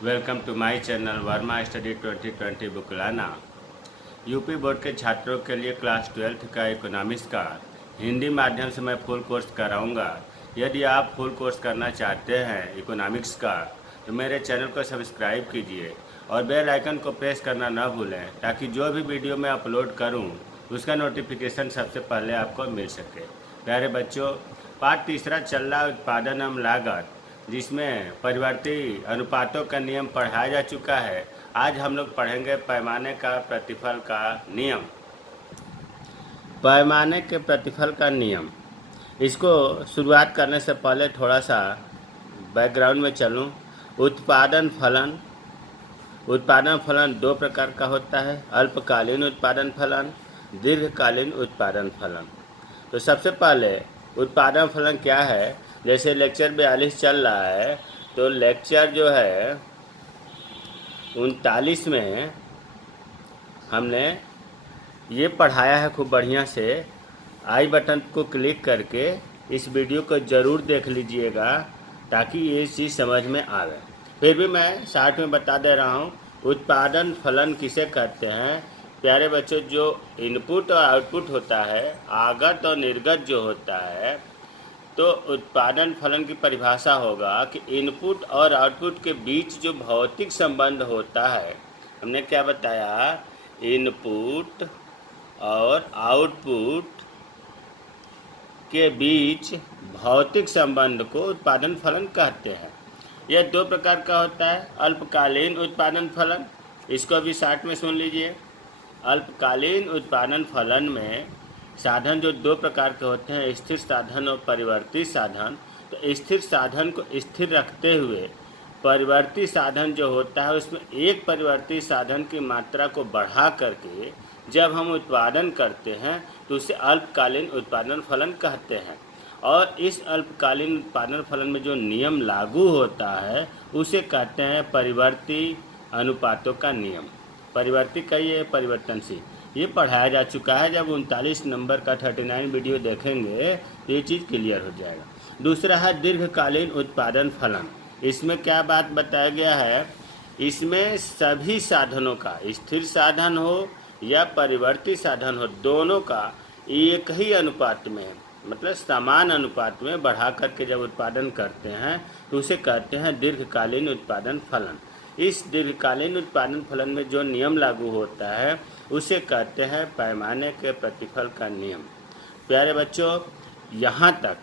Welcome to my channel Varma study 2020 बुकलाना। UP board के छात्रों के लिए क्लास 12th का इकोनॉमिक्स का हिंदी माध्यम से मैं फुल कोर्स कराऊंगा। यदि आप फुल कोर्स करना चाहते हैं इकोनॉमिक्स का तो मेरे चैनल को सब्सक्राइब कीजिए और बेल आइकन को प्रेस करना न भूलें ताकि जो भी वीडियो मैं अपलोड करूं उसका नोटिफिकेशन सबसे पहले आपको मिल सके। प्यारे बच्चों, पाठ तीसरा चल रहा उत्पादन एवं लागत, जिसमें परिवर्ती अनुपातों का नियम पढ़ाया जा चुका है। आज हम लोग पढ़ेंगे पैमाने का प्रतिफल का नियम। पैमाने के प्रतिफल का नियम, इसको शुरुआत करने से पहले थोड़ा सा बैकग्राउंड में चलूं। उत्पादन फलन दो प्रकार का होता है, अल्पकालीन उत्पादन फलन, दीर्घकालीन उत्पादन फलन। तो सबसे पहले उत्पादन फलन क्या है, जैसे लेक्चर 42 चल रहा है तो लेक्चर जो है 39 में हमने ये पढ़ाया है खूब बढ़िया से। आई बटन को क्लिक करके इस वीडियो को ज़रूर देख लीजिएगा ताकि ये चीज़ समझ में आवे। फिर भी मैं शॉर्ट में बता दे रहा हूँ उत्पादन फलन किसे कहते हैं। प्यारे बच्चों, जो इनपुट और आउटपुट होता है, आगत और निर्गत जो होता है, तो उत्पादन फलन की परिभाषा होगा कि इनपुट और आउटपुट के बीच जो भौतिक संबंध होता है। हमने क्या बताया, इनपुट और आउटपुट के बीच भौतिक संबंध को उत्पादन फलन कहते हैं। यह दो प्रकार का होता है, अल्पकालीन उत्पादन फलन, इसको भी शॉर्ट में सुन लीजिए। अल्पकालीन उत्पादन फलन में साधन जो दो प्रकार के होते हैं, स्थिर साधन और परिवर्ती साधन। तो स्थिर साधन को स्थिर रखते हुए परिवर्ती साधन जो होता है उसमें एक परिवर्ती साधन की मात्रा को बढ़ा करके जब हम उत्पादन करते हैं तो उसे अल्पकालीन उत्पादन फलन कहते हैं। और इस अल्पकालीन उत्पादन फलन में जो नियम लागू होता है उसे कहते हैं परिवर्ती अनुपातों का नियम। परिवर्ती कहिए परिवर्तनशील, ये पढ़ाया जा चुका है। जब 39 नंबर का 39 वीडियो देखेंगे तो ये चीज़ क्लियर हो जाएगा। दूसरा है दीर्घकालीन उत्पादन फलन। इसमें क्या बात बताया गया है, इसमें सभी साधनों का, स्थिर साधन हो या परिवर्ती साधन हो, दोनों का एक ही अनुपात में, मतलब समान अनुपात में बढ़ा करके जब उत्पादन करते हैं तो उसे कहते हैं दीर्घकालीन उत्पादन फलन। इस दीर्घकालीन उत्पादन फलन में जो नियम लागू होता है उसे कहते हैं पैमाने के प्रतिफल का नियम। प्यारे बच्चों, यहाँ तक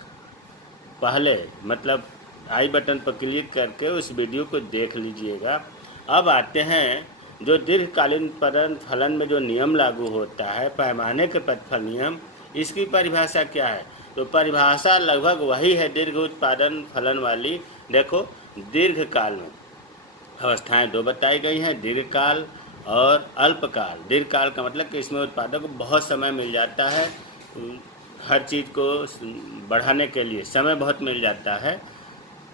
पहले मतलब आई बटन पर क्लिक करके उस वीडियो को देख लीजिएगा। अब आते हैं जो दीर्घकालीन उत्पादन फलन में जो नियम लागू होता है, पैमाने के प्रतिफल नियम, इसकी परिभाषा क्या है। तो परिभाषा लगभग वही है दीर्घ उत्पादन फलन वाली। देखो, दीर्घकाल में अवस्थाएं दो बताई गई हैं, दीर्घकाल और अल्पकाल। दीर्घकाल का मतलब कि इसमें उत्पादक को बहुत समय मिल जाता है, हर चीज़ को बढ़ाने के लिए समय बहुत मिल जाता है।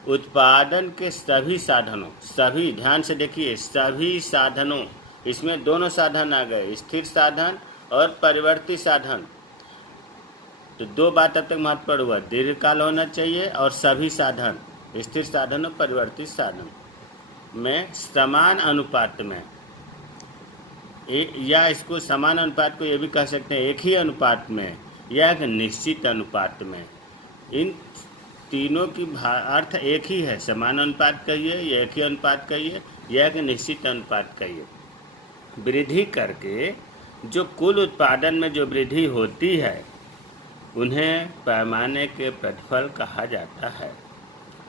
उत्पादन के सभी साधनों, सभी ध्यान से देखिए, सभी साधनों, इसमें दोनों साधन आ गए, स्थिर साधन और परिवर्ती साधन। तो दो बात अब तक महत्वपूर्ण हुआ, दीर्घकाल होना चाहिए और सभी साधन, स्थिर साधन और परिवर्ती साधन में समान अनुपात में, या इसको समान अनुपात को ये भी कह सकते हैं एक ही अनुपात में या एक निश्चित अनुपात में। इन तीनों की अर्थ एक ही है, समान अनुपात कहिए या एक ही अनुपात कहिए या एक निश्चित अनुपात कहिए। वृद्धि करके जो कुल उत्पादन में जो वृद्धि होती है उन्हें पैमाने के प्रतिफल कहा जाता है।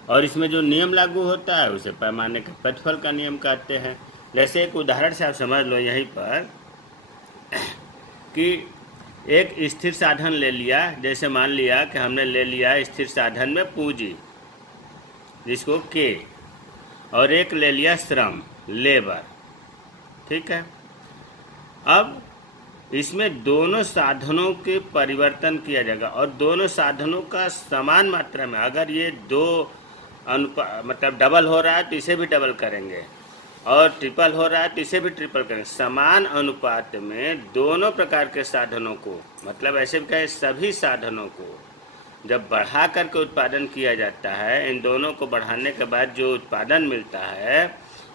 और इसमें जो नियम लागू होता है उसे पैमाने के प्रतिफल का नियम कहते हैं। जैसे एक उदाहरण से आप समझ लो यहीं पर कि एक स्थिर साधन ले लिया, जैसे मान लिया कि हमने ले लिया स्थिर साधन में पूंजी जिसको के, और एक ले लिया श्रम लेबर, ठीक है। अब इसमें दोनों साधनों के परिवर्तन किया जाएगा और दोनों साधनों का समान मात्रा में, अगर ये दो मतलब डबल हो रहा है तो इसे भी डबल करेंगे और ट्रिपल हो रहा है तो इसे भी ट्रिपल करेंगे। समान अनुपात में दोनों प्रकार के साधनों को, मतलब ऐसे भी कहें सभी साधनों को जब बढ़ा करके उत्पादन किया जाता है, इन दोनों को बढ़ाने के बाद जो उत्पादन मिलता है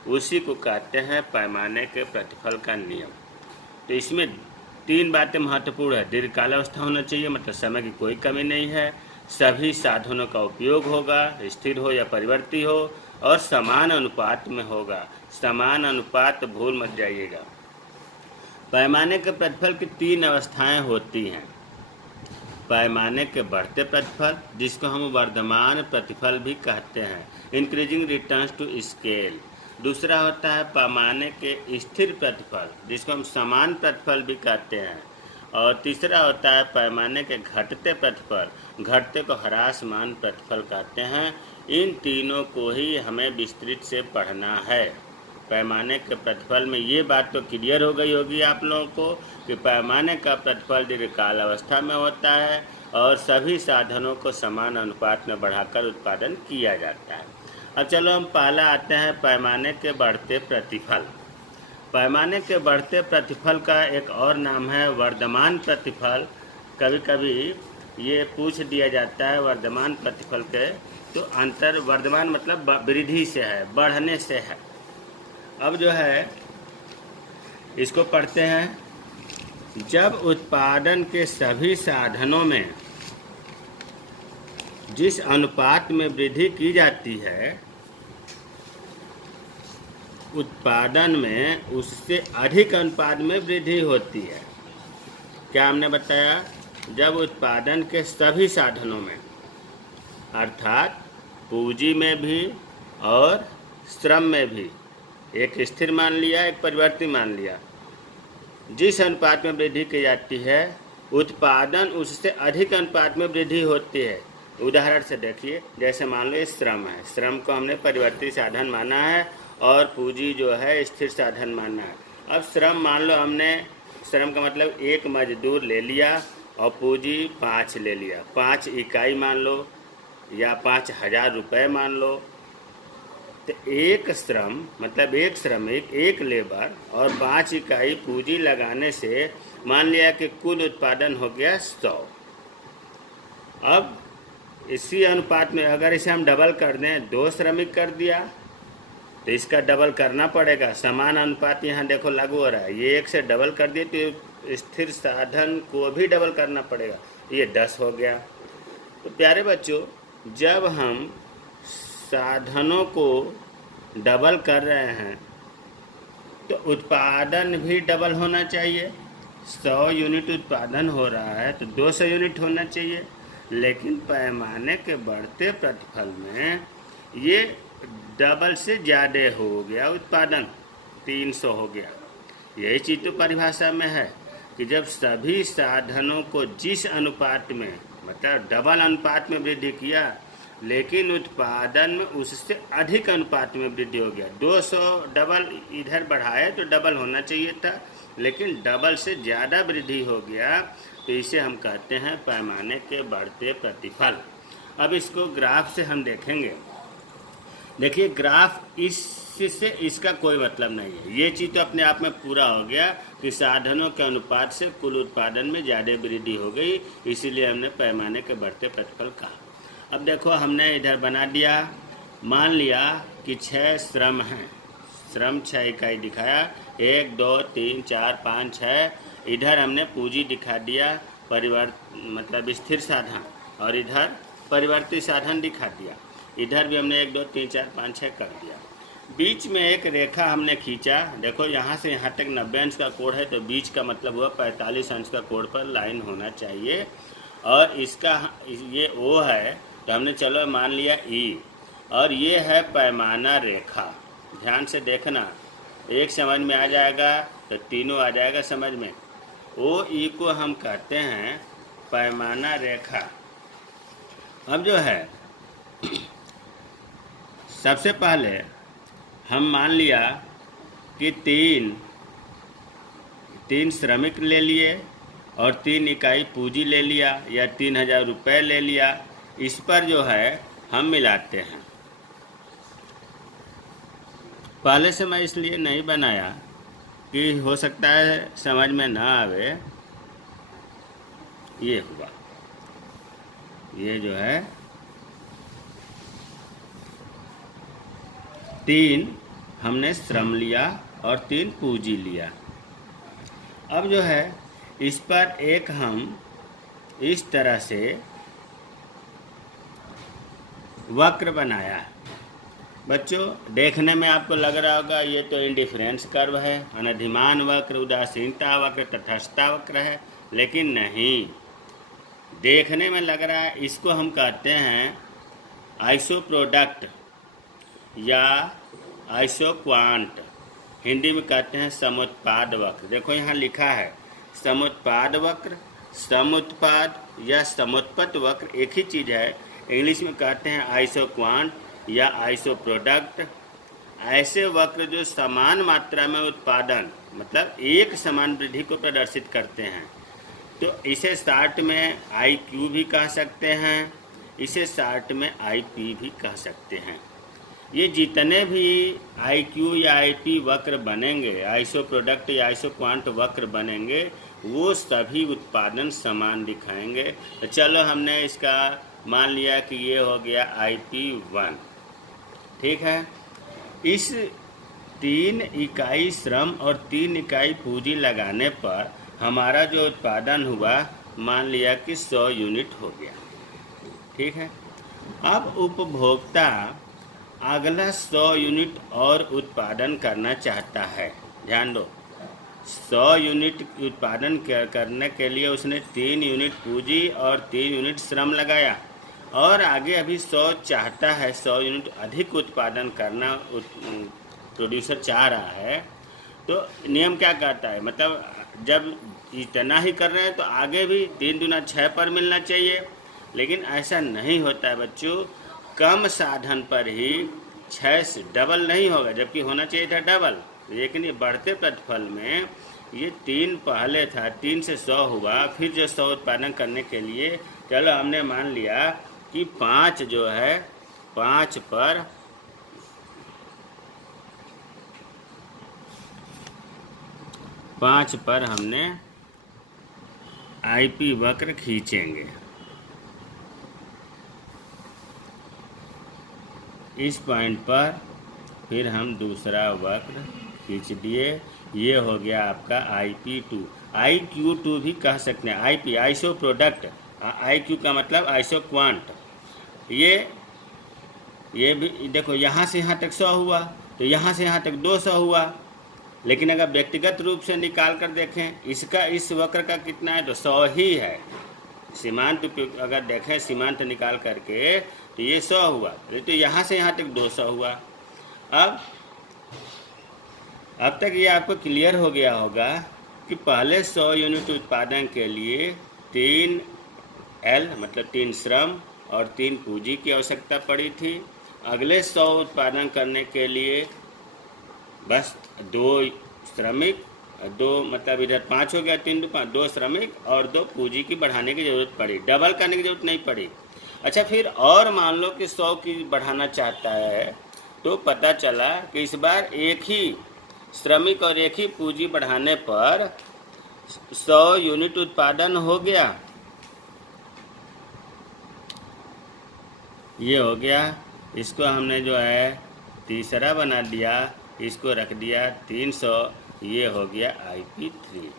उसी को कहते हैं पैमाने के प्रतिफल का नियम। तो इसमें 3 बातें महत्वपूर्ण है। दीर्घकाल अवस्था होना चाहिए, मतलब समय की कोई कमी नहीं है, सभी साधनों का उपयोग होगा, स्थिर हो या परिवर्ती हो, और समान अनुपात में होगा। समान अनुपात भूल मत जाइएगा। पैमाने के प्रतिफल की 3 अवस्थाएं होती हैं। पैमाने के बढ़ते प्रतिफल, जिसको हम वर्धमान प्रतिफल भी कहते हैं, इंक्रीजिंग रिटर्न्स टू स्केल। दूसरा होता है पैमाने के स्थिर प्रतिफल, जिसको हम समान प्रतिफल भी कहते हैं। और तीसरा होता है पैमाने के घटते प्रतिफल, घटते को ह्रासमान प्रतिफल कहते हैं। इन तीनों को ही हमें विस्तृत से पढ़ना है। पैमाने के प्रतिफल में ये बात तो क्लियर हो गई होगी आप लोगों को कि पैमाने का प्रतिफल दीर्घकाल अवस्था में होता है और सभी साधनों को समान अनुपात में बढ़ाकर उत्पादन किया जाता है। अब चलो हम पहला आते हैं पैमाने के बढ़ते प्रतिफल। पैमाने के बढ़ते प्रतिफल का एक और नाम है वर्धमान प्रतिफल। कभी कभी ये पूछ दिया जाता है वर्धमान प्रतिफल के तो अंतर, वर्धमान मतलब वृद्धि से है, बढ़ने से है। अब जो है इसको पढ़ते हैं। जब उत्पादन के सभी साधनों में जिस अनुपात में वृद्धि की जाती है, उत्पादन में उससे अधिक अनुपात में वृद्धि होती है। क्या हमने बताया? जब उत्पादन के सभी साधनों में, अर्थात पूंजी में भी और श्रम में भी, एक स्थिर मान लिया, एक परिवर्ती मान लिया, जिस अनुपात में वृद्धि की जाती है, उत्पादन उससे अधिक अनुपात में वृद्धि होती है। उदाहरण से देखिए, जैसे मान लो ये श्रम है, श्रम को हमने परिवर्ती साधन माना है और पूंजी जो है स्थिर साधन माना है। अब श्रम मान लो हमने, श्रम का मतलब 1 मजदूर ले लिया और पूंजी 5 ले लिया, 5 इकाई मान लो या 5,000 रुपये मान लो। तो एक श्रम मतलब एक श्रमिक, एक लेबर और 5 इकाई पूंजी लगाने से मान लिया कि कुल उत्पादन हो गया 100। अब इसी अनुपात में अगर इसे हम डबल कर दें, 2 श्रमिक कर दिया तो इसका डबल करना पड़ेगा। समान अनुपात यहाँ देखो लागू हो रहा है, ये 1 से डबल कर दिए तो स्थिर साधन को भी डबल करना पड़ेगा, ये 10 हो गया। तो प्यारे बच्चों, जब हम साधनों को डबल कर रहे हैं तो उत्पादन भी डबल होना चाहिए। 100 यूनिट उत्पादन हो रहा है तो 200 यूनिट होना चाहिए। लेकिन पैमाने के बढ़ते प्रतिफल में ये डबल से ज़्यादा हो गया, उत्पादन 300 हो गया। यही चीज़ तो परिभाषा में है कि जब सभी साधनों को जिस अनुपात में, मतलब डबल अनुपात में वृद्धि किया, लेकिन उत्पादन में उससे अधिक अनुपात में वृद्धि हो गया। 200 डबल इधर बढ़ाए तो डबल होना चाहिए था, लेकिन डबल से ज़्यादा वृद्धि हो गया, तो इसे हम कहते हैं पैमाने के बढ़ते प्रतिफल। अब इसको ग्राफ से हम देखेंगे। देखिए, ग्राफ इससे इसका कोई मतलब नहीं है। ये चीज़ तो अपने आप में पूरा हो गया कि साधनों के अनुपात से कुल उत्पादन में ज़्यादा वृद्धि हो गई, इसीलिए हमने पैमाने के बढ़ते प्रतिफल कहा। अब देखो, हमने इधर बना दिया, मान लिया कि 6 श्रम हैं, श्रम 6 इकाई दिखाया, 1 2 3 4 5 6। इधर हमने पूंजी दिखा दिया, मतलब स्थिर साधन, और इधर परिवर्ती साधन दिखा दिया। इधर भी हमने 1 2 3 4 5 6 कर दिया। बीच में एक रेखा हमने खींचा। देखो, यहाँ से यहाँ तक 90 अंश का कोण है, तो बीच का मतलब हुआ 45 अंश का कोण पर लाइन होना चाहिए। और इसका ये O है, तो हमने चलो मान लिया E, और ये है पैमाना रेखा। ध्यान से देखना, एक समझ में आ जाएगा तो तीनों आ जाएगा समझ में। OE को हम कहते हैं पैमाना रेखा। अब जो है, सबसे पहले हम मान लिया कि तीन श्रमिक ले लिए और 3 इकाई पूंजी ले लिया या 3,000 रुपये ले लिया। इस पर जो है हम मिलाते हैं। पहले से मैं इसलिए नहीं बनाया कि हो सकता है समझ में ना आवे। ये हुआ, ये जो है 3 हमने श्रम लिया और 3 पूंजी लिया। अब जो है इस पर एक हम इस तरह से वक्र बनाया। बच्चों देखने में आपको लग रहा होगा ये तो इंडिफरेंस कर्व है, अनधिमान वक्र, उदासीनता वक्र, तटस्थता वक्र है, लेकिन नहीं, देखने में लग रहा है इसको हम कहते हैं आइसो प्रोडक्ट या आइसो क्वांट, हिंदी में कहते हैं समुत्पाद वक्र। देखो यहाँ लिखा है समुत्पाद वक्र, समुत्पाद या समुत्पत्त वक्र एक ही चीज़ है। इंग्लिश में कहते हैं आइसो क्वांट या आइसो प्रोडक्ट। ऐसे वक्र जो समान मात्रा में उत्पादन मतलब एक समान वृद्धि को प्रदर्शित करते हैं, तो इसे शार्ट में IQ भी कह सकते हैं, इसे शार्ट में IP भी कह सकते हैं। ये जितने भी IQ या IP वक्र बनेंगे, आइसो प्रोडक्ट या आइसो क्वांट वक्र बनेंगे, वो सभी उत्पादन समान दिखाएंगे। तो चलो हमने इसका मान लिया कि ये हो गया IP1, ठीक है। इस 3 इकाई श्रम और 3 इकाई पूंजी लगाने पर हमारा जो उत्पादन हुआ मान लिया कि 100 यूनिट हो गया, ठीक है। अब उपभोक्ता अगला 100 यूनिट और उत्पादन करना चाहता है। ध्यान दो, 100 यूनिट उत्पादन करने के लिए उसने 3 यूनिट पूंजी और 3 यूनिट श्रम लगाया, और आगे अभी 100 चाहता है, 100 यूनिट अधिक उत्पादन करना प्रोड्यूसर चाह रहा है। तो नियम क्या कहता है, मतलब जब इतना ही कर रहे हैं तो आगे भी 3 दूना 6 पर मिलना चाहिए, लेकिन ऐसा नहीं होता है बच्चों। कम साधन पर ही 6 से डबल नहीं होगा, जबकि होना चाहिए था डबल, लेकिन ये बढ़ते प्रतिफल में ये 3 पहले था, 3 से 100 हुआ, फिर जो 100 उत्पादन करने के लिए चलो हमने मान लिया कि 5 जो है 5 पर हमने IP वक्र खींचेंगे। इस पॉइंट पर फिर हम दूसरा वक्र खींच दिए, ये हो गया आपका IP2। IQ2 भी कह सकते हैं, IP आइसो प्रोडक्ट, IQ का मतलब आइसो क्वांट। ये भी देखो, यहाँ से यहाँ तक 100 हुआ, तो यहाँ से यहाँ तक 200 हुआ, लेकिन अगर व्यक्तिगत रूप से निकाल कर देखें इसका, इस वक्र का कितना है, तो 100 ही है। सीमांत अगर देखें सीमांत निकाल करके तो ये 100 हुआ, तो यहाँ से यहाँ तक 200 हुआ। अब तक ये आपको क्लियर हो गया होगा कि पहले 100 यूनिट उत्पादन के लिए 3L मतलब 3 श्रम और 3 पूंजी की आवश्यकता पड़ी थी। अगले 100 उत्पादन करने के लिए बस 2 श्रमिक, 2 मतलब इधर 5 हो गया, 3 2 5, 2 श्रमिक और 2 पूंजी की बढ़ाने की ज़रूरत पड़ी, डबल करने की ज़रूरत नहीं पड़ी। अच्छा, फिर और मान लो कि 100 की बढ़ाना चाहता है, तो पता चला कि इस बार एक ही श्रमिक और एक ही पूंजी बढ़ाने पर 100 यूनिट उत्पादन हो गया। ये हो गया, इसको हमने जो है तीसरा बना दिया, इसको रख दिया 300, ये हो गया IP3।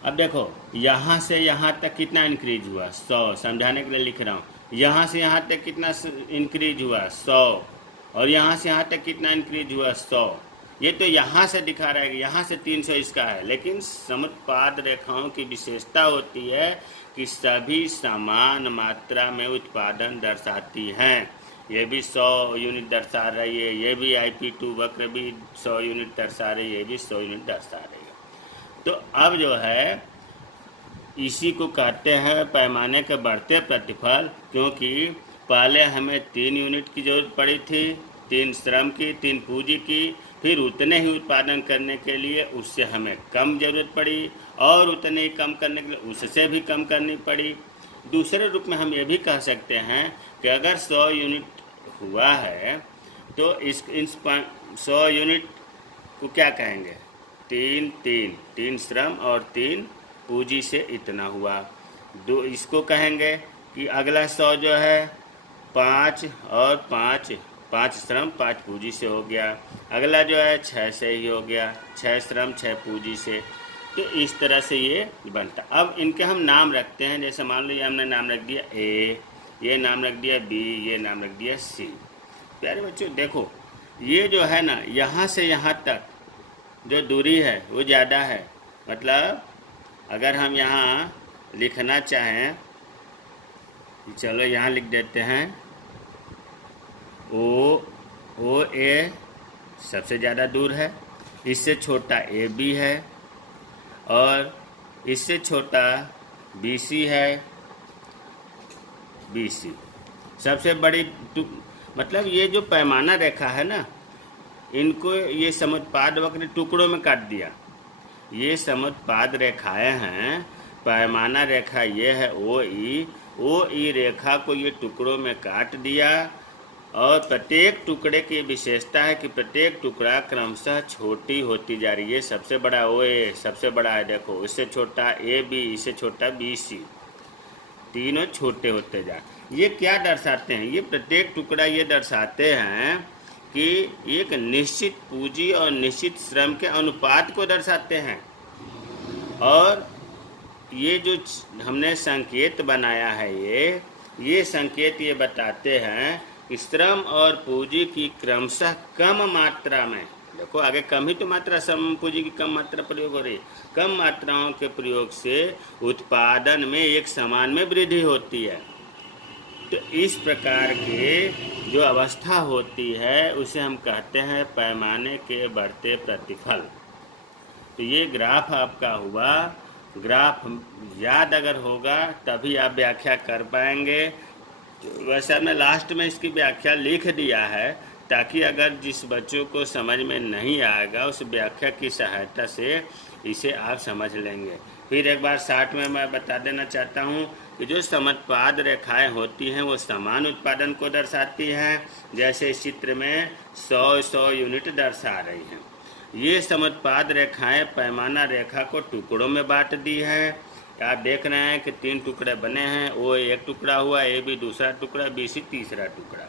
अब देखो यहाँ से यहाँ तक कितना इंक्रीज हुआ, 100, समझाने के लिए लिख रहा हूँ। यहाँ से यहाँ तक कितना इंक्रीज हुआ, 100, और यहाँ से यहाँ तक कितना इंक्रीज हुआ, 100। ये तो यहाँ से दिखा रहा है कि यहाँ से 300 इसका है, लेकिन समुत्पाद रेखाओं की विशेषता होती है कि सभी समान मात्रा में उत्पादन दर्शाती हैं। ये भी 100 यूनिट दर्शा रही है, ये भी IP2 वक्र भी 100 यूनिट दर्शा रही है, ये भी 100 यूनिट दर्शा रही है। तो अब जो है इसी को कहते हैं पैमाने के बढ़ते प्रतिफल, क्योंकि पहले हमें 3 यूनिट की ज़रूरत पड़ी थी, 3 श्रम की, 3 पूंजी की, फिर उतने ही उत्पादन करने के लिए उससे हमें कम ज़रूरत पड़ी, और उतने ही कम करने के लिए उससे भी कम करनी पड़ी। दूसरे रूप में हम ये भी कह सकते हैं कि अगर 100 यूनिट हुआ है तो इन 100 यूनिट को क्या कहेंगे, 3 श्रम और 3 पूंजी से इतना हुआ। इसको कहेंगे कि अगला 100 जो है 5 और 5 5 श्रम 5 पूंजी से हो गया। अगला जो है 6 से ही हो गया, 6 श्रम 6 पूंजी से। तो इस तरह से ये बनता। अब इनके हम नाम रखते हैं। जैसे मान लो ये हमने नाम रख दिया ए, ये नाम रख दिया बी, ये नाम रख दिया सी। प्यारे बच्चों देखो, ये जो है ना, यहाँ से यहाँ तक जो दूरी है वो ज़्यादा है। मतलब अगर हम यहाँ लिखना चाहें, चलो यहाँ लिख देते हैं ओ ए सबसे ज़्यादा दूर है, इससे छोटा ए बी है, और इससे छोटा बी सी है, बी सी सबसे बड़ी। मतलब ये जो पैमाना रेखा है ना, इनको ये समुत्पाद वक्र टुकड़ों में काट दिया। ये समुत्पाद रेखाएं हैं। पैमाना रेखा ये है ओ ई रेखा को ये टुकड़ों में काट दिया, और प्रत्येक टुकड़े की विशेषता है कि प्रत्येक टुकड़ा क्रमशः छोटी होती जा रही है। सबसे बड़ा ओ ए सबसे बड़ा है, देखो, इससे छोटा ए बी, इससे छोटा बी सी, तीनों छोटे होते जा। ये क्या दर्शाते हैं? ये प्रत्येक टुकड़ा ये दर्शाते हैं कि एक निश्चित पूंजी और निश्चित श्रम के अनुपात को दर्शाते हैं। और ये जो हमने संकेत बनाया है, ये संकेत ये बताते हैं कि श्रम और पूंजी की क्रमशः कम मात्रा में, देखो आगे कम ही तो मात्रा, श्रम पूंजी की कम मात्रा प्रयोग हो रही है, कम मात्राओं के प्रयोग से उत्पादन में एक समान में वृद्धि होती है। तो इस प्रकार के जो अवस्था होती है उसे हम कहते हैं पैमाने के बढ़ते प्रतिफल। तो ये ग्राफ आपका हुआ। ग्राफ याद अगर होगा तभी आप व्याख्या कर पाएंगे। वैसे हमने लास्ट में इसकी व्याख्या लिख दिया है, ताकि अगर जिस बच्चों को समझ में नहीं आएगा उस व्याख्या की सहायता से इसे आप समझ लेंगे। फिर एक बार शॉर्ट में मैं बता देना चाहता हूँ कि जो समुत्पाद रेखाएं होती हैं वो समान उत्पादन को दर्शाती हैं। जैसे इस चित्र में 100 यूनिट दर्शा रही हैं। ये समुत्पाद रेखाएं पैमाना रेखा को टुकड़ों में बांट दी है। आप देख रहे हैं कि 3 टुकड़े बने हैं। ओ एक टुकड़ा हुआ, ए बी दूसरा टुकड़ा, बी सी तीसरा टुकड़ा।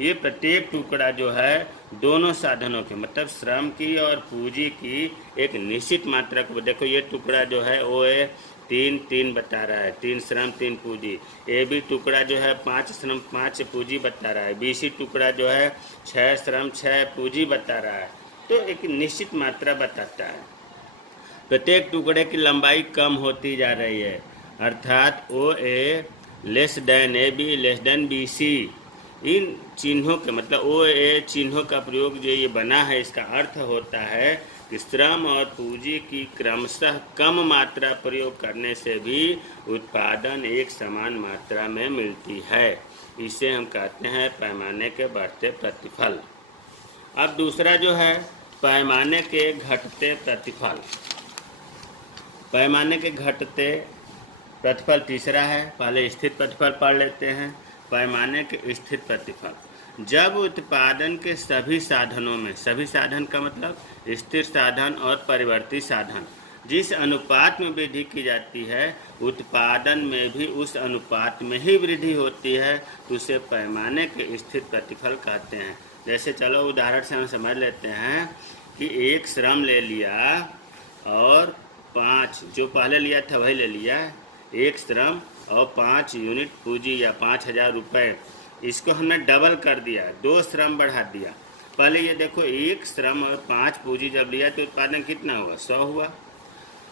ये प्रत्येक टुकड़ा जो है दोनों साधनों के, मतलब श्रम की और पूंजी की एक निश्चित मात्रा को, देखो ये टुकड़ा जो है ओ ए 3 बता रहा है, 3 श्रम 3 पूंजी। ए बी टुकड़ा जो है 5 श्रम 5 पूंजी बता रहा है। बी सी टुकड़ा जो है 6 श्रम 6 पूंजी बता रहा है। तो एक निश्चित मात्रा बताता है। प्रत्येक टुकड़े की लंबाई कम होती जा रही है, अर्थात ओ A less than A B less than B C. इन चिन्हों के, मतलब ओ ए चिन्हों का प्रयोग जो ये बना है, इसका अर्थ होता है कि श्रम और पूंजी की क्रमशः कम मात्रा प्रयोग करने से भी उत्पादन एक समान मात्रा में मिलती है। इसे हम कहते हैं पैमाने के बढ़ते प्रतिफल। अब दूसरा जो है पैमाने के घटते प्रतिफल। पैमाने के घटते प्रतिफल तीसरा है। पहले स्थिर प्रतिफल पढ़ लेते हैं। पैमाने के स्थिर प्रतिफल, जब उत्पादन के सभी साधनों में, सभी साधन का मतलब स्थिर साधन और परिवर्ती साधन, जिस अनुपात में वृद्धि की जाती है उत्पादन में भी उस अनुपात में ही वृद्धि होती है, तो उसे पैमाने के स्थिर प्रतिफल कहते हैं। जैसे चलो उदाहरण से हम समझ लेते हैं कि एक श्रम ले लिया और 5, जो पहले लिया था वही ले लिया, एक श्रम और 5 यूनिट पूंजी या 5,000 रुपये, इसको हमने डबल कर दिया, 2 श्रम बढ़ा दिया। पहले ये देखो, एक श्रम और 5 पूंजी जब लिया तो उत्पादन कितना हुआ? 100 हुआ।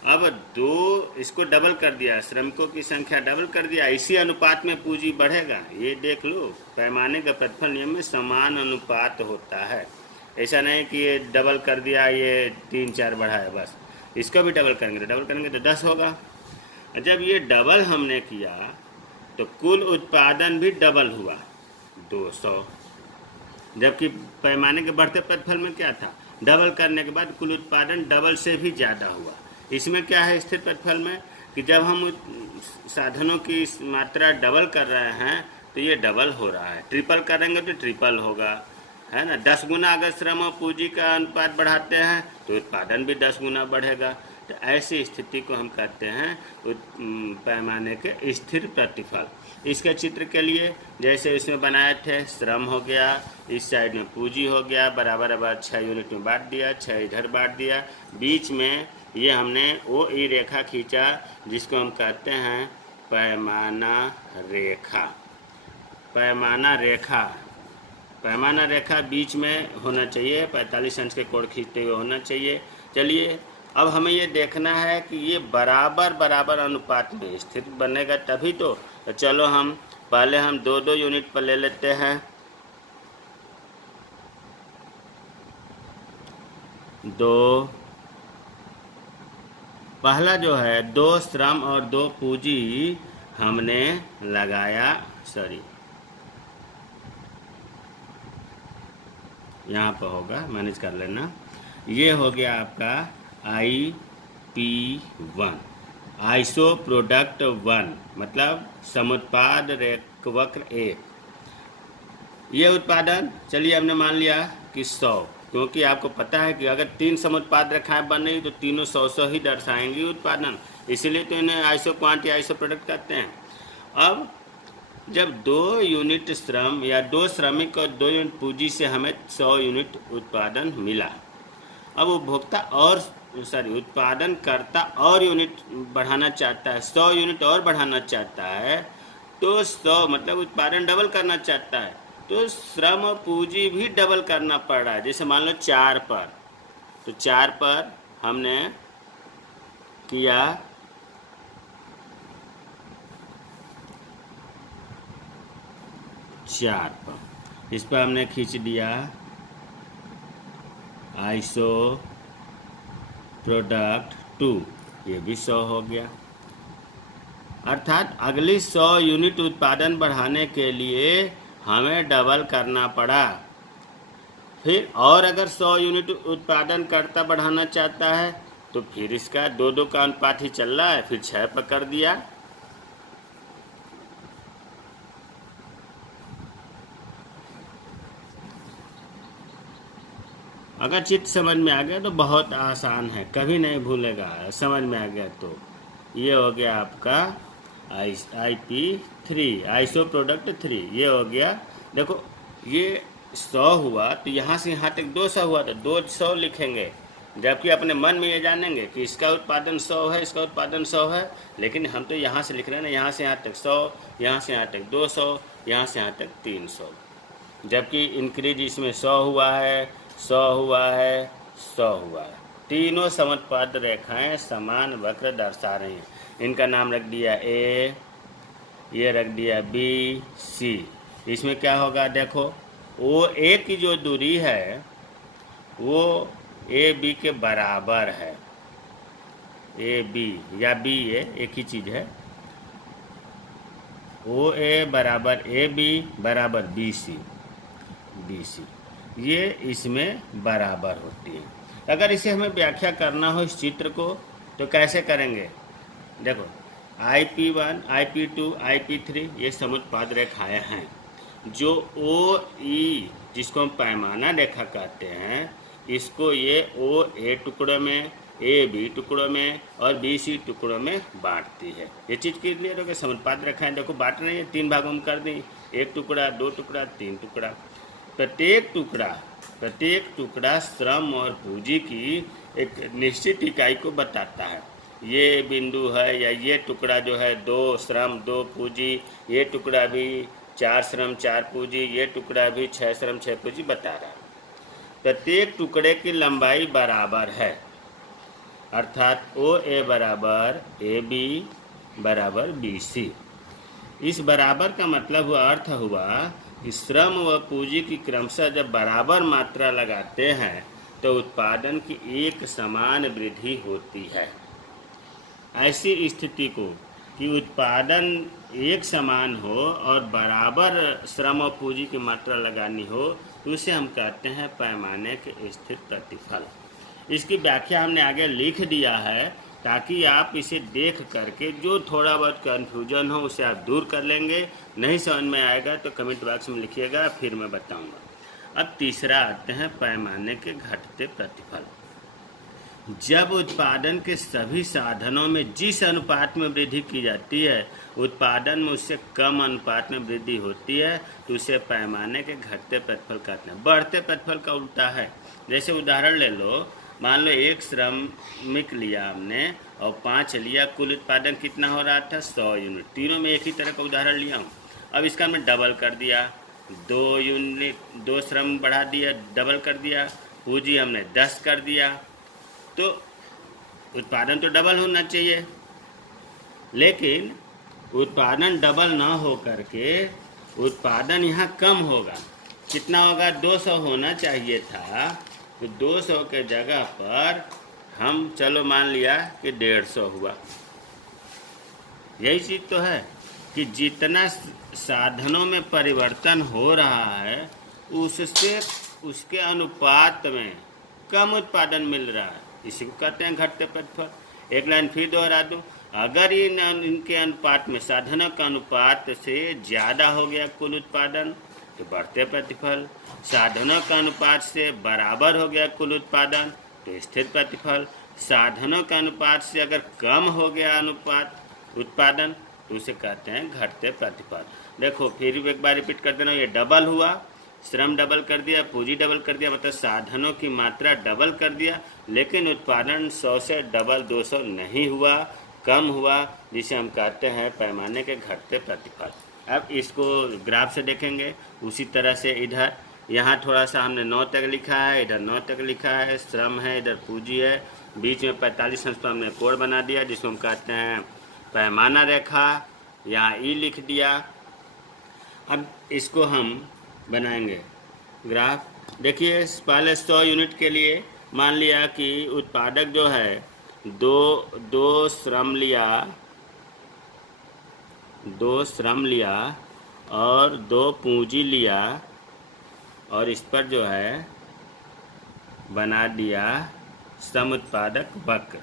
अब 2 इसको डबल कर दिया, श्रमिकों की संख्या डबल कर दिया, इसी अनुपात में पूंजी बढ़ेगा। ये देख लो, पैमाने का प्रतिफल नियम में समान अनुपात होता है। ऐसा नहीं कि ये डबल कर दिया, ये 3-4 बढ़ाया बस, इसको भी डबल करेंगे तो 10 होगा। जब ये डबल हमने किया तो कुल उत्पादन भी डबल हुआ, 200। जबकि पैमाने के बढ़ते प्रतिफल में क्या था? डबल करने के बाद कुल उत्पादन डबल से भी ज़्यादा हुआ। इसमें क्या है स्थिर प्रतिफल में कि जब हम साधनों की मात्रा डबल कर रहे हैं तो ये डबल हो रहा है, ट्रिपल करेंगे तो ट्रिपल होगा, है ना। 10 गुना अगर श्रम और पूंजी का अनुपात बढ़ाते हैं तो उत्पादन भी 10 गुना बढ़ेगा। तो ऐसी स्थिति को हम कहते हैं पैमाने के स्थिर प्रतिफल। इसके चित्र के लिए जैसे इसमें बनाए थे, श्रम हो गया, इस साइड में पूंजी हो गया, बराबर बराबर 6 यूनिट में बांट दिया, 6 इधर बांट दिया, बीच में ये हमने ओ ई रेखा खींचा जिसको हम कहते हैं पैमाना रेखा। पैमाना रेखा, पैमाना रेखा बीच में होना चाहिए, 45 अंश के कोण खींचते हुए होना चाहिए। चलिए अब हमें ये देखना है कि ये बराबर बराबर अनुपात में स्थिर बनेगा तभी तो चलो हम पहले हम 2-2 यूनिट पर ले लेते हैं। 2, पहला जो है 2 श्रम और 2 पूंजी हमने लगाया, सॉरी यहाँ पर होगा, मैनेज कर लेना। ये हो गया आपका IP1, आइसो प्रोडक्ट 1, मतलब समुत्पाद वक्र 1। ये उत्पादन चलिए हमने मान लिया कि 100, क्योंकि आपको पता है कि अगर 3 समुत्पाद रेखाएं बन रही तो तीनों 100 ही दर्शाएंगी उत्पादन, इसीलिए तो इन्हें आइसो क्वांटिटी आइसो प्रोडक्ट कहते हैं। अब जब 2 यूनिट श्रम या 2 श्रमिक और 2 यूनिट पूंजी से हमें 100 यूनिट उत्पादन मिला। अब उपभोक्ता और उत्पादन करता और यूनिट बढ़ाना चाहता है, 100 यूनिट और बढ़ाना चाहता है, तो 100 मतलब उत्पादन डबल करना चाहता है, तो श्रम और पूंजी भी डबल करना पड़ रहा है। जैसे मान लो 4 पर, तो 4 पर हमने किया 4 पर, इस पर हमने खींच दिया आइसो प्रोडक्ट 2, ये भी 100 हो गया। अर्थात अगली 100 यूनिट उत्पादन बढ़ाने के लिए हमें डबल करना पड़ा। फिर और अगर 100 यूनिट उत्पादन करता बढ़ाना चाहता है तो फिर इसका 2-2 का अनुपात ही चल रहा है, फिर 6 पर कर दिया। अगर चित्र समझ में आ गया तो बहुत आसान है, कभी नहीं भूलेगा, समझ में आ गया तो। ये हो गया आपका IP3, आइसो प्रोडक्ट 3, ये हो गया। देखो ये 100 हुआ तो यहाँ से यहाँ तक 200 हुआ तो 200 लिखेंगे, जबकि अपने मन में ये जानेंगे कि इसका उत्पादन 100 है, इसका उत्पादन 100 है, लेकिन हम तो यहाँ से लिख रहे हैं ना, यहाँ से यहाँ तक 100, यहाँ से यहाँ तक 200, यहाँ से यहाँ तक 300, जबकि इंक्रीज इसमें 100 हुआ है, 100 हुआ है, 100 हुआ है। तीनों समुत्पाद रेखाएं समान वक्र दर्शा रही हैं। इनका नाम रख दिया A, ये रख दिया B, C। इसमें क्या होगा देखो, OA की जो दूरी है वो AB के बराबर है, AB या BA एक ही चीज़ है। OA बराबर AB बराबर BC, ये इसमें बराबर होती है। अगर इसे हमें व्याख्या करना हो इस चित्र को तो कैसे करेंगे? देखो IP1, IP2, IP3 ये समुत्पाद रेखाएं हैं। जो OE जिसको हम पैमाना रेखा कहते हैं, इसको ये OA टुकड़ों में, AB टुकड़ों में और BC टुकड़ों में बांटती है। ये चीज़ क्लियर हो गया। समुत्पाद रेखाएं देखो बांट रही है, 3 भागों में कर दी, 1 टुकड़ा, 2 टुकड़ा, 3 टुकड़ा। प्रत्येक टुकड़ा श्रम और पूंजी की एक निश्चित इकाई को बताता है। ये बिंदु है या ये टुकड़ा जो है 2 श्रम 2 पूंजी, ये टुकड़ा भी 4 श्रम 4 पूंजी, ये टुकड़ा भी 6 श्रम 6 पूंजी बता रहा है। प्रत्येक टुकड़े की लंबाई बराबर है, अर्थात OA बराबर AB बराबर BC। इस बराबर का मतलब हुआ, अर्थ हुआ कि श्रम व पूंजी की क्रमशः जब बराबर मात्रा लगाते हैं तो उत्पादन की एक समान वृद्धि होती है। ऐसी स्थिति को कि उत्पादन एक समान हो और बराबर श्रम और पूंजी की मात्रा लगानी हो तो उसे हम कहते हैं पैमाने के स्थिर प्रतिफल। इसकी व्याख्या हमने आगे लिख दिया है ताकि आप इसे देख करके जो थोड़ा बहुत कन्फ्यूजन हो उसे आप दूर कर लेंगे। नहीं समझ में आएगा तो कमेंट बॉक्स में लिखिएगा, फिर मैं बताऊंगा। अब तीसरा आते हैं पैमाने के घटते प्रतिफल। जब उत्पादन के सभी साधनों में जिस अनुपात में वृद्धि की जाती है उत्पादन में उससे कम अनुपात में वृद्धि होती है तो उसे पैमाने के घटते प्रतिफल कहते हैं। बढ़ते प्रतिफल का उल्टा है। जैसे उदाहरण ले लो, मान लो एक श्रमिक लिया हमने और 5 लिया, कुल उत्पादन कितना हो रहा था 100 यूनिट। तीनों में एक ही तरह का उदाहरण लिया हूँ। अब इसका हमने डबल कर दिया, 2 यूनिट 2 श्रम बढ़ा दिया, डबल कर दिया, पूंजी हमने 10 कर दिया, तो उत्पादन तो डबल होना चाहिए। लेकिन उत्पादन डबल ना हो करके उत्पादन यहाँ कम होगा। कितना होगा? 200 होना चाहिए था, तो 200 के जगह पर हम चलो मान लिया कि 150 हुआ। यही चीज़ तो है कि जितना साधनों में परिवर्तन हो रहा है उससे उसके अनुपात में कम उत्पादन मिल रहा है, इसी को कहते हैं घटते प्रतिफल। एक लाइन फिर दोहरा दूँ, अगर इनके अनुपात में साधनों का अनुपात से ज़्यादा हो गया कुल उत्पादन तो बढ़ते प्रतिफल, साधनों का अनुपात से बराबर हो गया कुल उत्पादन तो स्थिर प्रतिफल, साधनों का अनुपात से अगर कम हो गया अनुपात उत्पादन तो उसे कहते हैं घटते प्रतिफल। देखो फिर एक बार रिपीट कर देना, ये डबल हुआ, श्रम डबल कर दिया, पूंजी डबल कर दिया, मतलब साधनों की मात्रा डबल कर दिया, लेकिन उत्पादन 100 से डबल 200 नहीं हुआ, कम हुआ, जिसे हम कहते हैं पैमाने के घटते प्रतिफल। अब इसको ग्राफ से देखेंगे। उसी तरह से इधर यहाँ थोड़ा सा हमने 9 तक लिखा है, इधर 9 तक लिखा है, श्रम है, इधर पूंजी है, बीच में 45 अंश पर हमने कोण बना दिया जिसको हम कहते हैं पैमाना रेखा, यहाँ ई लिख दिया। अब इसको हम बनाएंगे ग्राफ। देखिए पहले 100 यूनिट के लिए मान लिया कि उत्पादक जो है दो श्रम लिया और 2 पूंजी लिया और इस पर जो है बना दिया समुत्पादक वक्र।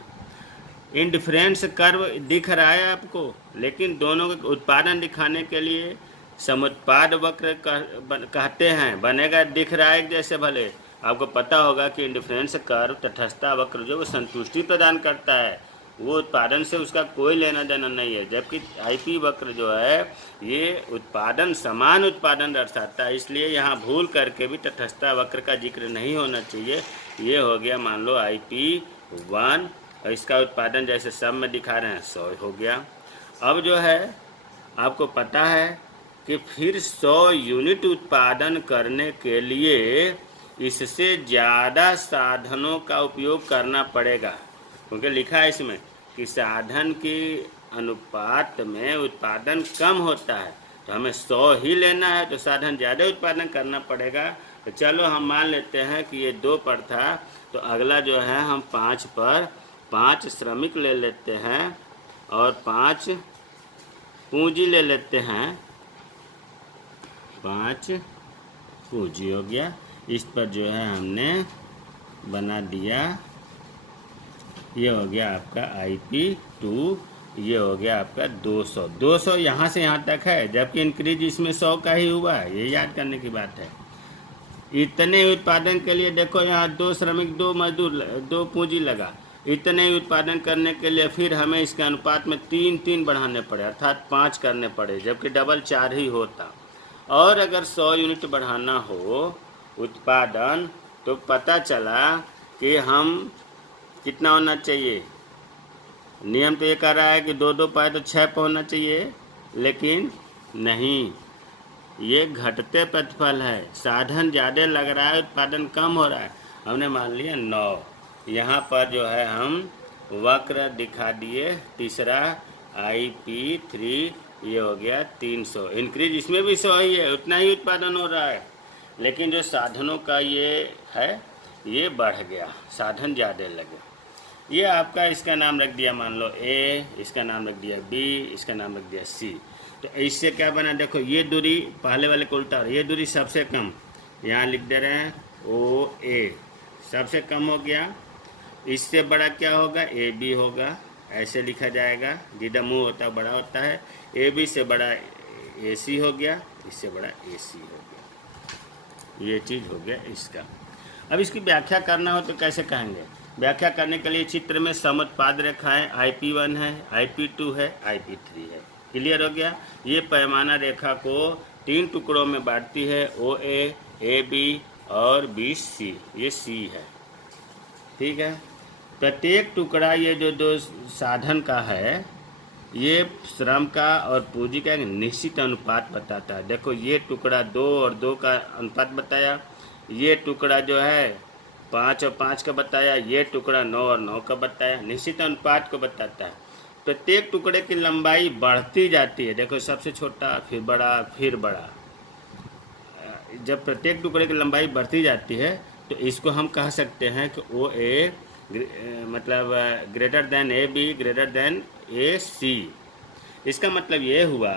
इंडिफरेंस कर्व दिख रहा है आपको, लेकिन दोनों के उत्पादन दिखाने के लिए समुत्पाद वक्र कहते हैं। बनेगा, दिख रहा है जैसे, भले आपको पता होगा कि इंडिफरेंस कर्व तटस्थता वक्र जो वो संतुष्टि प्रदान करता है, वो उत्पादन से उसका कोई लेना देना नहीं है। जबकि आईपी वक्र जो है ये उत्पादन समान उत्पादन दर्शाता है, इसलिए यहाँ भूल करके भी तटस्थता वक्र का जिक्र नहीं होना चाहिए। ये हो गया मान लो IP1 और इसका उत्पादन जैसे सब में दिखा रहे हैं 100 हो गया। अब जो है आपको पता है कि फिर 100 यूनिट उत्पादन करने के लिए इससे ज़्यादा साधनों का उपयोग करना पड़ेगा, क्योंकि लिखा है इसमें कि साधन के अनुपात में उत्पादन कम होता है, तो हमें 100 ही लेना है तो साधन ज़्यादा उत्पादन करना पड़ेगा। तो चलो हम मान लेते हैं कि ये 2 पर था, तो अगला जो है हम 5 पर 5 श्रमिक ले लेते हैं और 5 पूंजी ले लेते हैं। 5 पूंजी हो गया, इस पर जो है हमने बना दिया, ये हो गया आपका IP2, ये हो गया आपका 200। 200 यहाँ से यहाँ तक है, जबकि इंक्रीज इसमें 100 का ही हुआ है, ये याद करने की बात है। इतने उत्पादन के लिए देखो यहाँ 2 श्रमिक 2 मजदूर 2 पूंजी लगा, इतने उत्पादन करने के लिए फिर हमें इसके अनुपात में 3 बढ़ाने पड़े, अर्थात 5 करने पड़े, जबकि डबल 4 ही होता। और अगर 100 यूनिट बढ़ाना हो उत्पादन तो पता चला कि हम कितना होना चाहिए। नियम तो ये कह रहा है कि 2 पाए तो 6 पे होना चाहिए, लेकिन नहीं, ये घटते प्रतिफल है। साधन ज़्यादा लग रहा है, उत्पादन कम हो रहा है। हमने मान लिया 9। यहाँ पर जो है हम वक्र दिखा दिए, तीसरा IP3, ये हो गया 300। इंक्रीज इसमें भी 100 ही है, उतना ही उत्पादन हो रहा है, लेकिन जो साधनों का ये है ये बढ़ गया, साधन ज़्यादा लगे। ये आपका इसका नाम रख दिया मान लो A, इसका नाम रख दिया B, इसका नाम रख दिया C। तो इससे क्या बना, देखो ये दूरी पहले वाले को उल्टा, ये दूरी सबसे कम, यहाँ लिख दे रहे हैं OA, सबसे कम हो गया। इससे बड़ा क्या होगा, AB होगा, ऐसे लिखा जाएगा, जिधर मुँह होता है बड़ा होता है। AB से बड़ा AC हो गया, इससे बड़ा AC हो गया। ये चीज़ हो गया इसका। अब इसकी व्याख्या करना हो तो कैसे कहेंगे, व्याख्या करने के लिए चित्र में समोत्पाद रेखाएं IP1 है, IP2 है, IP3 है। क्लियर हो गया। ये पैमाना रेखा को 3 टुकड़ों में बांटती है, OA, AB और BC। ये C है, ठीक है। प्रत्येक टुकड़ा ये जो दो साधन का है, ये श्रम का और पूंजी का एक निश्चित अनुपात बताता है। देखो ये टुकड़ा 2 और 2 का अनुपात बताया, ये टुकड़ा जो है 5 और 5 का बताया, ये टुकड़ा 9 और 9 का बताया, निश्चित अनुपात को बताता है। प्रत्येक टुकड़े की लंबाई बढ़ती जाती है। देखो सबसे छोटा, फिर बड़ा, फिर बड़ा। जब प्रत्येक टुकड़े की लंबाई बढ़ती जाती है तो इसको हम कह सकते हैं कि OA मतलब greater than AB greater than AC। इसका मतलब ये हुआ,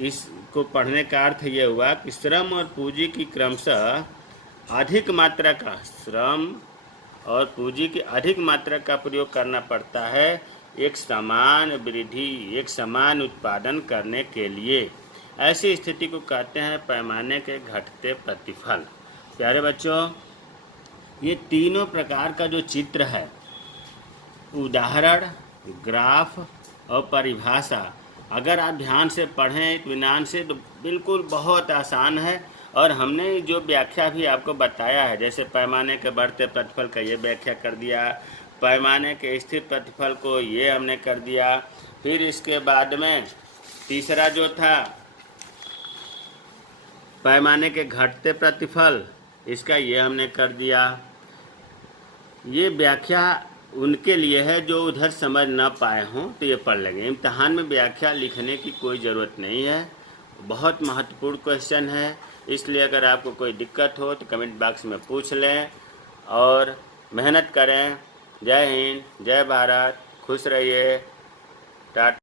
इसको पढ़ने का अर्थ ये हुआ कि श्रम और पूंजी की क्रमशः अधिक मात्रा का श्रम और पूंजी की अधिक मात्रा का प्रयोग करना पड़ता है एक समान वृद्धि, एक समान उत्पादन करने के लिए। ऐसी स्थिति को कहते हैं पैमाने के घटते प्रतिफल। प्यारे बच्चों, ये तीनों प्रकार का जो चित्र है, उदाहरण, ग्राफ और परिभाषा, अगर आप ध्यान से पढ़ें इत्मीनान से तो बिल्कुल बहुत आसान है। और हमने जो व्याख्या भी आपको बताया है, जैसे पैमाने के बढ़ते प्रतिफल का ये व्याख्या कर दिया, पैमाने के स्थिर प्रतिफल को ये हमने कर दिया, फिर इसके बाद में तीसरा जो था पैमाने के घटते प्रतिफल, इसका ये हमने कर दिया। ये व्याख्या उनके लिए है जो उधर समझ ना पाए हों तो ये पढ़ लेंगे। इम्तिहान में व्याख्या लिखने की कोई ज़रूरत नहीं है, बहुत महत्वपूर्ण क्वेश्चन है। इसलिए अगर आपको कोई दिक्कत हो तो कमेंट बॉक्स में पूछ लें और मेहनत करें। जय हिंद, जय भारत, खुश रहिए, टाटा।